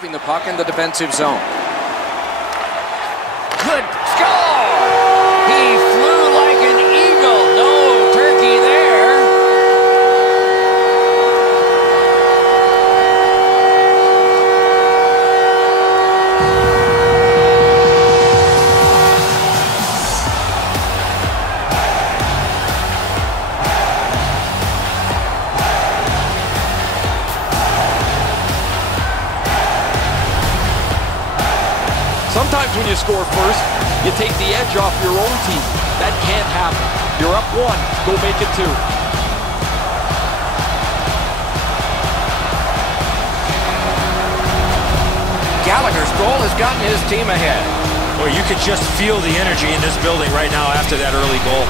moving the puck in the defensive zone. Good score! He flew like an eagle. No turkey there. Sometimes when you score first, you take the edge off your own team. That can't happen. You're up 1, go make it 2. Gallagher's goal has gotten his team ahead. Well, you could just feel the energy in this building right now after that early goal.